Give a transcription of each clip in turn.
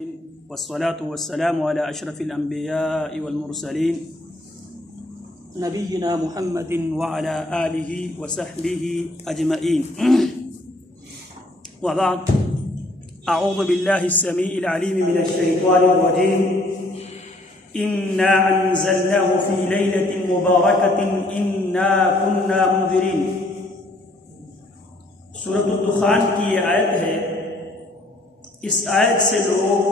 والصلاة والسلام على أشرف الأنبياء والمرسلين نبينا محمد وعلى آله وصحبه أجمعين. وبعد، أعوذ بالله السميع العليم من الشيطان الرجيم. إنا أنزلناه في ليلة مباركة إنا كنا منذرين. سورۃ الدخان کی یہ آیت ہے. اس آیت سے لوگ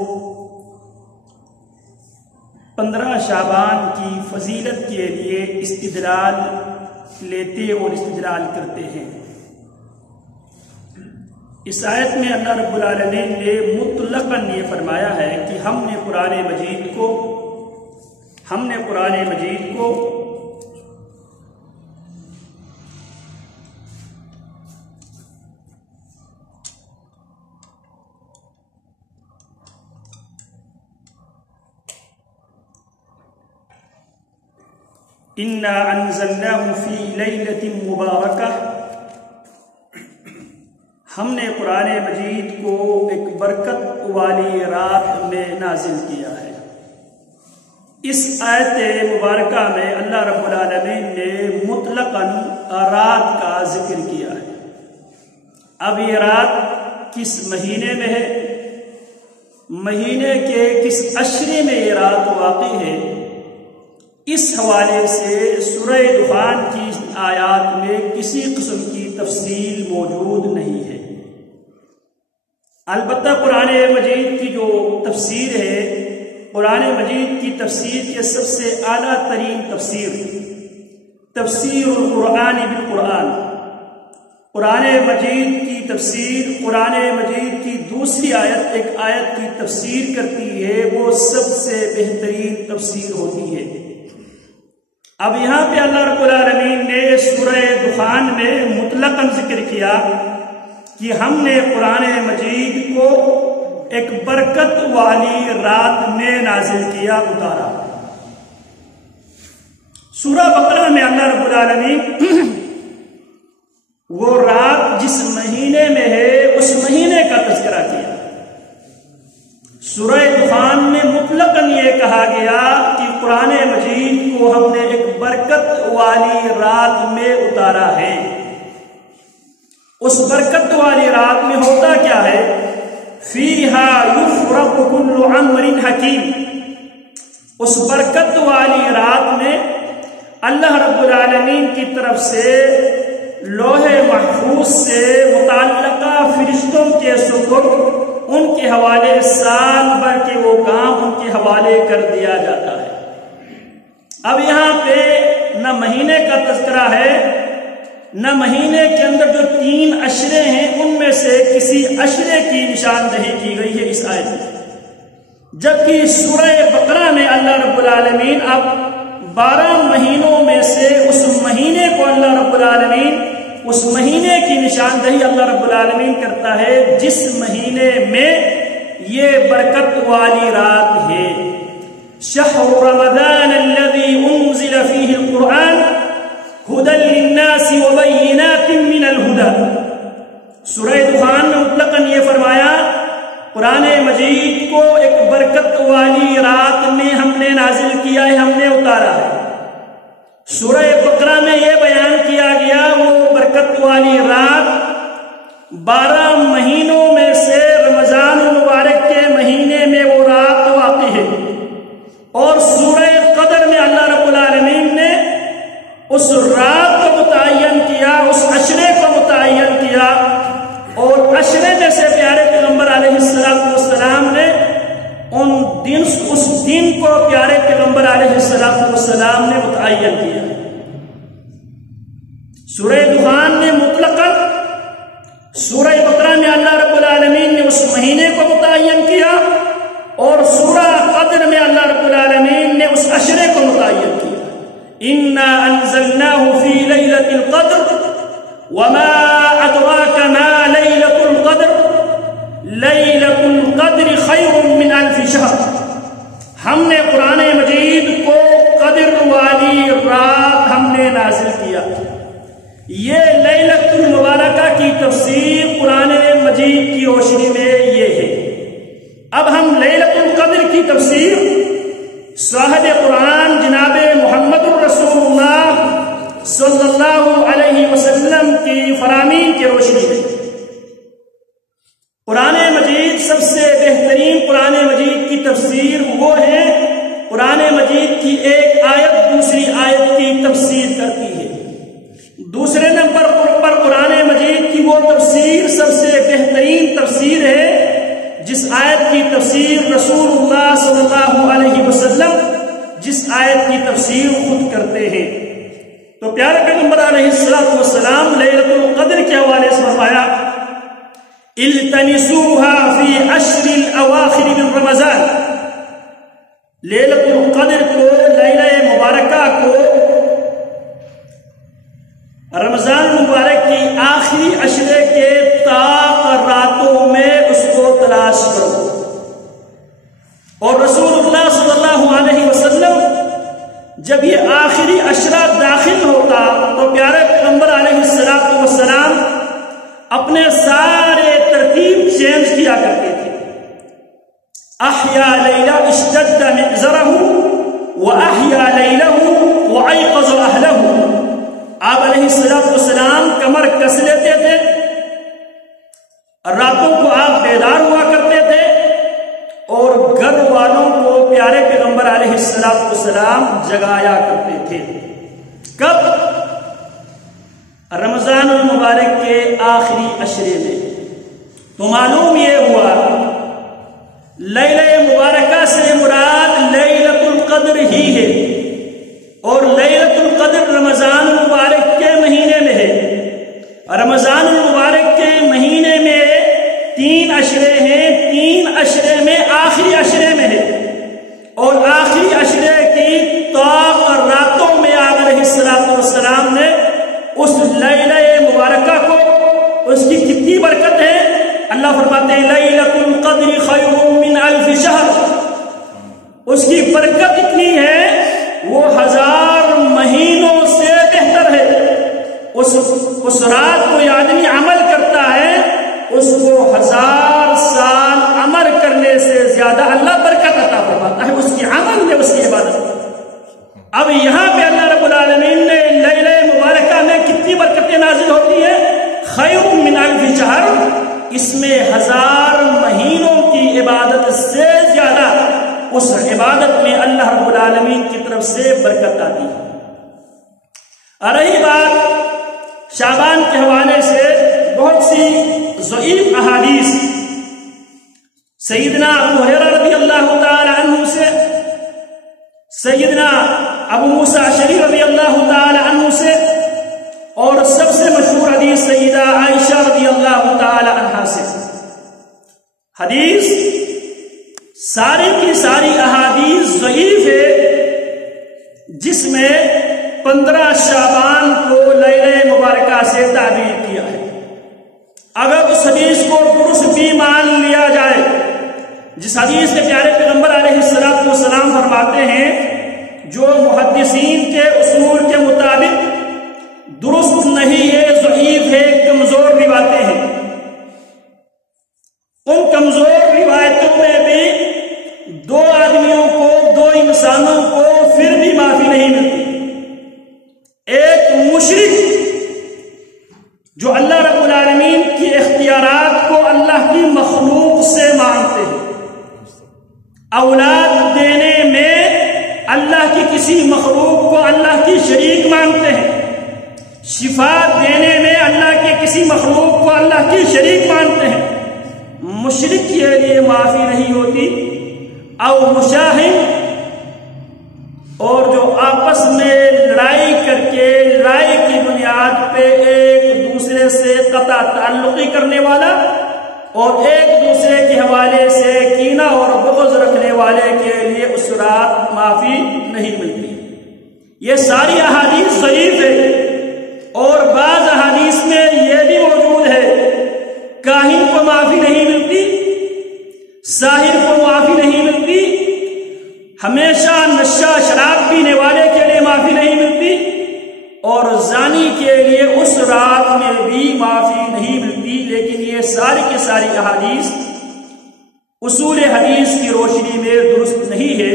15 شعبان کی فضیلت کے لیے استدلال لیتے اور استدلال کرتے ہیں. اس آیت میں اللہ رب العالمین نے مطلقاً یہ فرمایا ہے کہ ہم نے قرآن مجید کو اِنَّا أَنزَلْنَاهُ فِي لَيْلَةٍ مُبَارَكَةٍ، ہم نے قرآن مجید کو ایک برکت والی رات میں نازل کیا ہے. اس آیت مبارکہ میں اللہ رب العالمین نے مطلقاً رات کا ذکر کیا ہے. اب یہ رات کس مہینے میں ہے، مہینے کے کس عشرے میں یہ رات واقع ہے، اس حوالے سے سورہ دخان کی آیات میں کسی قسم کی تفصیل موجود نہیں ہے. البتہ قرآن مجید کی جو تفسیر ہے، قرآن مجید کی تفسیر کے سب سے اعلیٰ ترین تفسیر القرآن بالقرآن، قرآن مجید کی تفسیر، قرآن مجید کی دوسری آیت ایک آیت کی تفسیر کرتی ہے، وہ سب سے بہترین تفسیر ہوتی ہے. اب یہاں پہ اللہ رب العالمین نے سورہ دخان میں مطلقاً ذکر کیا کہ ہم نے قرآن مجید کو ایک برکت والی رات میں نازل کیا، اتارا. سورہ بقرہ میں اللہ رب العالمین وہ رات جس مہینے میں ہے اس مہینے کا تذکرہ کیا. سورہ دخان میں مطلقاً یہ کہا گیا کہ قرآن مجید کو ہم نے ایک برکت والی رات میں اتارا ہے. اس برکت والی رات میں ہوتا کیا ہے؟ فیہا یفرق کل امر حکیم. اس برکت والی رات میں اللہ رب العالمین کی طرف سے لوح محفوظ سے متعلقہ فرشتوں کے سپرد ان کے حوالے سال بھر کے وہ کام ان کے حوالے کر دیا جاتا ہے. اب یہاں پہ نہ مہینے کا تذکرہ ہے، نہ مہینے کے اندر جو 3 عشرے ہیں ان میں سے کسی عشرے کی نشاندہی کی گئی ہے اس آیت میں. جبکہ سورہ بقرہ میں اللہ رب العالمین اب 12 مہینوں میں سے اس مہینے کو اللہ رب العالمین اس مہینے کی نشاندہی اللہ رب العالمین کرتا ہے جس مہینے میں یہ برکت والی رات ہے. شہر رمضان الذي انزل فيه القرآن هدى للناس وبينات من الهدى. سورہ دخان میں مطلقاً یہ فرمایا قرآن مجید کو ایک برکت والی رات میں ہم نے نازل کیا ہے، ہم نے اتارا ہے. سورہ بقرہ میں یہ بیان کیا گیا وہ برکت والی رات 12 مہینوں میں سے رمضان المبارک کے مہینے میں وہ رات واقع ہے. اور سورہ قدر میں اللہ رب العالمین نے اس رات کو متعین کیا، اس عشرے کو متعین کیا، اور عشرے میں سے پیارے پیغمبر علیہ السلام نے اس دن کو پیارے پیغمبر علیہ السلام نے متعین کیا. سورہ دخان میں مطلقاً، سورہ بقرہ میں اللہ رب العالمین نے اس مہینے کو متعین کیا، اور سورہ قدر میں اللہ رب العالمین نے اس عشرے کو متعین کیا. اِنَّا أَنزَلْنَاهُ فِي لَيْلَةِ الْقَدْرِ وَمَا أَدْرَاكَ مَا لَيْلَةُ الْقَدْرِ لَيْلَةُ الْقَدْرِ خَيْرٌ مِّنْ أَلْفِ شَهْرٍ. ہم نے قرآن مجید کو قدر والی رات ہم نے نازل کیا. یہ لیلۃ المبارکہ کی تفسیر قرآن مجید کی روشنی میں یہ ہے. اب ہم لیلۃ القدر کی تفسیر صاحب قرآن جناب محمد الرسول اللہ صلی اللہ علیہ وسلم کی فرامین کی روشنی میں، قرآن مجید سب سے بہترین قرآن مجید کی تفسیر وہ ہے قرآن مجید کی ایک آیت دوسری آیت کی تفسیر کرتی ہے۔ دوسرے نمبر پر قرآن مجید کی وہ تفسیر سب سے بہترین تفسیر ہے جس آیت کی تفسیر رسول اللہ صلی اللہ علیہ وسلم جس آیت کی تفسیر خود کرتے ہیں۔ تو پیارے پیغمبر علیہ السلام لیلۃ القدر کے حوالے سے فرمایا التمسوها فی عشر الاواخر من رمضان، لیلۃ القدر کو، لیلہ مبارکہ کو رمضان مبارک کی آخری عشرے کے طاق راتوں میں اس کو تلاش کرو۔ اور رسول اللہ صلی اللہ علیہ وسلم جب یہ آخری عشرہ داخل ہوتا تو پیارے پیغمبر علیہ السلام اپنے سارے ترتیب چینج کیا کرتے تھے۔ احیا لیلہ اشتد مئزرہ واحیا لیلہ وایقظ اہلہ، آپ علیہ السلام کمر کس لیتے تھے، راتوں کو آپ بیدار ہوا کرتے تھے اور گھر والوں کو پیارے پیغمبر علیہ السلام جگایا کرتے تھے۔ کب؟ رمضان المبارک کے آخری عشرے میں۔ تو معلوم یہ ہوا لیلہ مبارکہ سے مراد لیلۃ القدر ہی ہے، اور لیلۃ القدر رمضان المبارک کے مہینے میں ہے۔ رمضان المبارک کے مہینے میں 3 عشرے ہیں، 3 عشرے میں آخری عشرے میں ہے، اور آخری عشرے کی طاق راتوں میں آپ علیہ السلام نے اس لیلہ مبارکہ کو، اس کی کتنی برکت ہے، اللہ فرماتے ہیں لیلۃ القدر خیر من الف شہر، اس کی برکت اتنی ہے وہ 1000 مہینوں سے بہتر ہے۔ اس رات کو یہ آدمی عمل کرتا ہے، اس کو 1000 سال عمل کرنے سے زیادہ اللہ برکت عطا فرماتا ہے اس کی عمل میں، اس کی عبادت میں۔ اب یہاں پہ اللہ رب العالمین نے لیلہ مبارکہ میں کتنی برکتیں نازل ہوتی ہیں؟ خیر من الف شہر، اس میں 1000 مہینوں کی عبادت سے زیادہ اس عبادت میں اللہ رب العالمین کی طرف سے برکت آتی ہے۔ رہی بات شعبان کے حوالے سے بہت سی ضعیف احادیث سیدنا ابو ہریرہ رضی اللہ تعالی عنہ سے، سیدنا ابو موسیٰ اشعری رضی اللہ تعالی عنہ سے، اور سب سے مشہور حدیث سیدہ عائشہ رضی اللہ تعالی عنہا سے۔ حدیث ساری کی ساری احادیث ضعیف ہے، جس میں 15 شعبان کو لیلہ مبارکہ سے تعبیر کیا ہے۔ اگر اس حدیث کو درست بھی مان لیا جائے، جس حدیث کے پیارے پیغمبر علیہ السلام فرماتے ہیں جو محدثین کے اصول کے مطابق درست نہیں ہے، ضعیف ہے، کمزور روایتیں ہیں، ان کمزور روایتوں میں بھی 2 آدمیوں کو، 2 انسانوں کو پھر بھی معافی نہیں ملتی۔ ایک مشرک جو اللہ رب العالمین کی اختیارات کو اللہ کی مخلوق سے مانتے ہیں، اولاد دینے میں اللہ کی کسی مخلوق کو اللہ کی شریک مانتے ہیں، شفا دینے میں اللہ کے کسی مخلوق کو اللہ کی شریک مانتے ہیں، مشرک کے لیے معافی نہیں ہوتی۔ او مشاہد، اور جو آپس میں لڑائی کر کے لڑائی کی بنیاد پہ ایک دوسرے سے قطع تعلقی کرنے والا اور ایک دوسرے کے حوالے سے کینہ اور بغض رکھنے والے کے لیے اس رات معافی نہیں ملتی۔ یہ ساری احادیث ضعیف ہے، اور بعض احادیث میں یہ بھی موجود ہے کاہن کو معافی نہیں ملتی، ساحر کو معافی نہیں ملتی، ہمیشہ نشہ شراب پینے والے کے لیے معافی نہیں ملتی، اور زانی کے لیے اس رات میں بھی معافی نہیں ملتی۔ لیکن یہ ساری کی ساری احادیث اصول حدیث کی روشنی میں درست نہیں ہے۔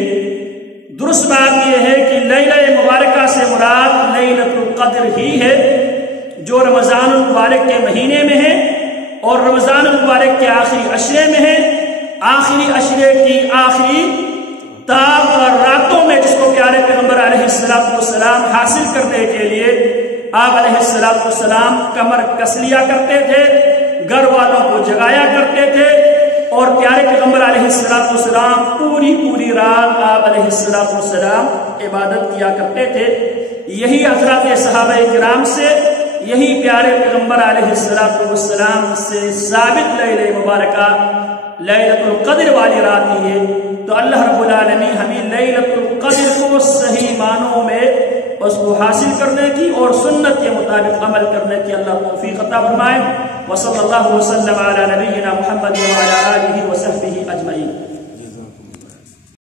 درست بات یہ ہے کہ لیلہ مبارکہ سے مراد لیلۃ القدر ہی ہے جو رمضان المبارک کے مہینے میں ہے اور رمضان المبارک کے آخری عشرے میں ہے۔ آخری عشرے کی آخری راتوں میں جس کو پیارے پیغمبر علیہ السلام حاصل کرنے کے لیے آپ علیہ السلام کمر کس لیا کرتے تھے، گھر والوں کو جگایا کرتے تھے، اور پیارے پیغمبر علیہ السلام پوری رات آپ علیہ السلام عبادت کیا کرتے تھے۔ یہی حضرات صحابہ کرام سے، یہی پیارے پیغمبر علیہ السلام سے ثابت لیلہ مبارکہ لیلۃ القدر والی رات ہی ہے۔ تو اللہ رب العالمین ہمیں لیلۃ القدر کو صحیح معنوں میں اس کو حاصل کرنے کی اور سنت کے مطابق عمل کرنے کی اللہ توفیق عطا فرمائے۔ وصلی اللہ وسلم علی نبینا محمد وعلی آلہ وصحبہ اجمعین۔